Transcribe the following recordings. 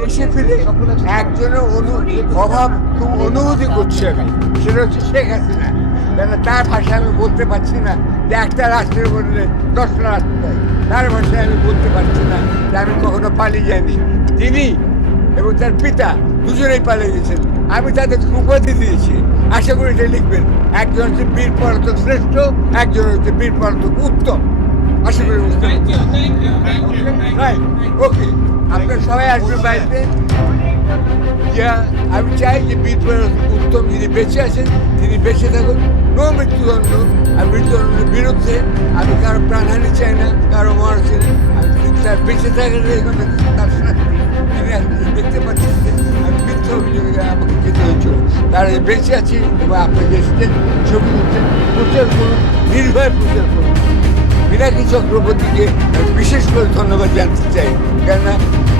দেশে ফিরে একজনের অভাব খুব অনুভূতি করছি আমি, সেটা হচ্ছে শেখ হাসিনা। কেন তার ভাষায় আমি বলতে পারছি না যে একটা রাষ্ট্রের বললে 10টা রাষ্ট্র দেয়, তার ভাষায় আমি বলতে পারছি না যে আমি কখনো পালিয়ে যাইনি। তিনি এবং তার পিতা দুজনেই পালিয়ে গেছেন, আমি তাদের উপাধি দিয়েছি। আশা করি এটা লিখবেন, একজন হচ্ছে বীর পলাতক শ্রেষ্ঠ, একজন হচ্ছে বীর পলাতক উত্তম। আশা করি ওকে, আপনার সবাই আসবেন বাড়িতে। আমি চাই যে বীর পলাতক উত্তম যিনি বেঁচে আছেন তিনি বেঁচে থাকুন, নো মৃত্যুদণ্ড। আর মৃত্যুদণ্ডের বিরুদ্ধে আমি কারো প্রাণহানি চাই না, কারো মরা চাই না। আমি তার বেঁচে থাকলে তার শাস্তি তিনি দেখতে পাচ্ছেন যে আমি মিথ্যা অভিযোগে আমাকে যেতে হয়েছিল। তারা বেঁচে আছি এবং আপনাকে এসেছেন, ছবি তুলছেন, প্রচার করুন, নির্ভয় প্রচার করুন। মীনাক্ষী চক্রবর্তীকে বিশেষ করে ধন্যবাদ জানতে চাই, কেননা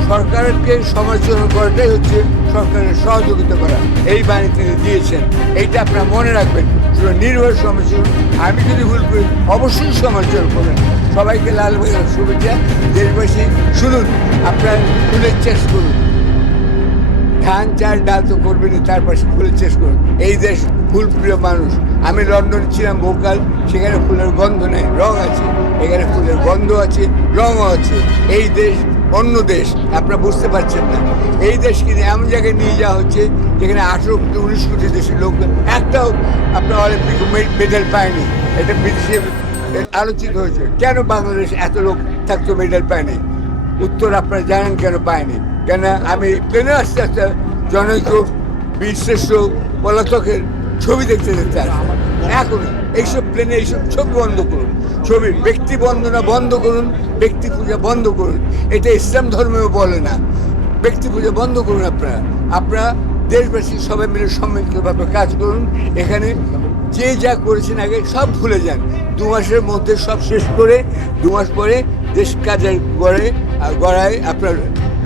সরকারকে সমালোচনা করাটাই হচ্ছে সরকারের সহযোগিতা করা। এই বাণী তিনি দিয়েছেন, এইটা আপনারা মনে রাখবেন। শুধু নির্ভয় সমালোচনা, আমি যদি ভুল করি অবশ্যই সমালোচনা করবেন। সবাইকে লাল বাজার শুভেচ্ছা। দেশবাসী শুনুন, আপনার ফুলের চাষ করুন, ধান চাল ডাল তো করবেনই, তার পাশে ফুলের চাষ করুন। এই দেশ ফুল প্রিয় মানুষ। আমি লন্ডনে ছিলাম বহুকাল, সেখানে ফুলের গন্ধ নেই, রং আছে। এখানে ফুলের গন্ধ আছে, রঙও আছে। এই দেশ অন্য দেশ, আপনারা বুঝতে পারছেন না। এই দেশকে এমন জায়গায় নিয়ে যাওয়া হচ্ছে যেখানে 18 কোটি 19 কোটি দেশের লোক একটাও আপনার অলিম্পিক মেডেল পায়নি। এটা বিদেশে আলোচিত হয়েছে, কেন বাংলাদেশ এত লোক থাকতো মেডেল পায়নি। উত্তর আপনারা জানেন কেন পায়নি। কেন আমি প্লেনে আস্তে আস্তে জনৈক বীরশ্রেষ্ঠ পলাতকের ছবি দেখতে দেখতে আসি। এখন এইসব প্লেনে এইসব ছবি বন্ধ করুন, ছবি ব্যক্তি বন্দনা বন্ধ করুন, ব্যক্তি পূজা বন্ধ করুন। এটা ইসলাম ধর্মেও বলে না। ব্যক্তি পূজা বন্ধ করুন। আপনারা দেশবাসী সবাই মিলে সম্মিলিতভাবে কাজ করুন। এখানে যে যা করেছেন আগে সব ভুলে যান। 2 মাসের মধ্যে সব শেষ করে 2 মাস পরে দেশ কাজের গড়ায় আপনার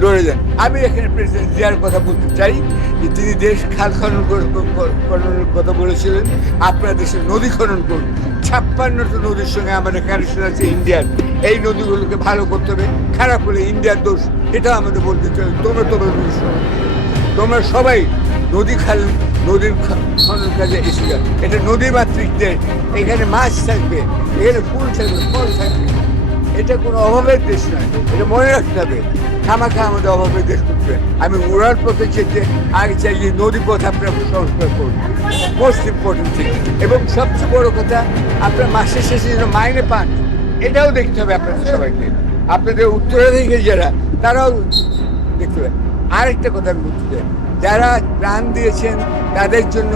লড়ে যান। আমি এখানে প্রেসিডেন্ট জিয়ার কথা বলতে চাই যে তিনি দেশ খাল খননের কথা বলেছিলেন। আপনার দেশের নদী খনন করুন। 56টা নদীর সঙ্গে আমাদের কানেকশন আছে ইন্ডিয়ার। এই নদীগুলোকে ভালো করতে হবে, খারাপ হলে ইন্ডিয়ার দোষ, এটা আমাদের বলতে চাই। তোমরা সবাই নদীর খনন কাজে এসে যান। এটা নদী মাতৃক দেশ, এখানে মাছ থাকবে, এখানে ফুল থাকবে, ফল থাকবে। এটা কোনো অভাবের দেশ নয়, এটা মনে রাখতে হবে। খামাখা আমাদের অভাবের দেশ করবে। আমি উড়ার পথে যেতে আগে চাই যে নদী পথ আপনারা সংস্কার করুন, মোস্ট ইম্পর্টেন্ট থিং। এবং সবচেয়ে বড় কথা, আপনার মাসের শেষে যেন মাইনে পান, এটাও দেখতে হবে আপনাদের সবাইকে। আপনাদের উত্তরাধিকারী যারা, তারাও দেখতে হবে। আরেকটা কথা আমি বলতে চাই, যারা প্রাণ দিয়েছেন তাদের জন্য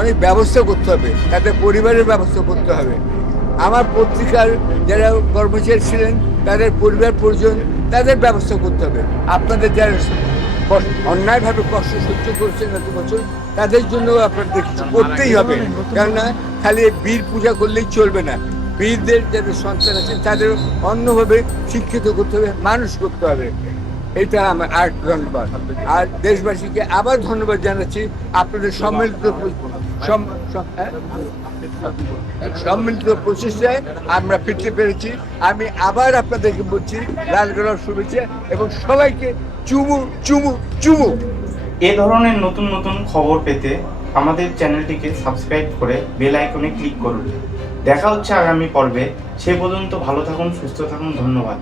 অনেক ব্যবস্থা করতে হবে, তাদের পরিবারের ব্যবস্থা করতে হবে। আমার পত্রিকার যারা কর্মচারী ছিলেন তাদের পরিবার পরিজন, তাদের ব্যবস্থা করতে হবে। আপনাদের যারা অন্যায়ভাবে কষ্ট সহ্য করছেন এত বছর, তাদের জন্য আপনাদের কিছু করতেই হবে। কেননা খালি বীর পূজা করলেই চলবে না। বীরদের যাদের সন্তান আছেন তাদের অন্যভাবে শিক্ষিত করতে হবে, মানুষ করতে হবে। এটা আমার আর ধন্যবাদ। আর দেশবাসীকে আবার ধন্যবাদ জানাচ্ছি। আপনাদের সম্মিলিত প্রচেষ্টায় আমরা ফিরতে পেরেছি। আমি আবার আপনাদেরকে বলছি লাল গোলাপ শুভেচ্ছা এবং সবাইকে চুমু চুমু চুমু। এ ধরনের নতুন নতুন খবর পেতে আমাদের চ্যানেলটিকে সাবস্ক্রাইব করে বেল আইকনে ক্লিক করুন। দেখা হচ্ছে আগামী পর্বে। সে পর্যন্ত ভালো থাকুন, সুস্থ থাকুন। ধন্যবাদ।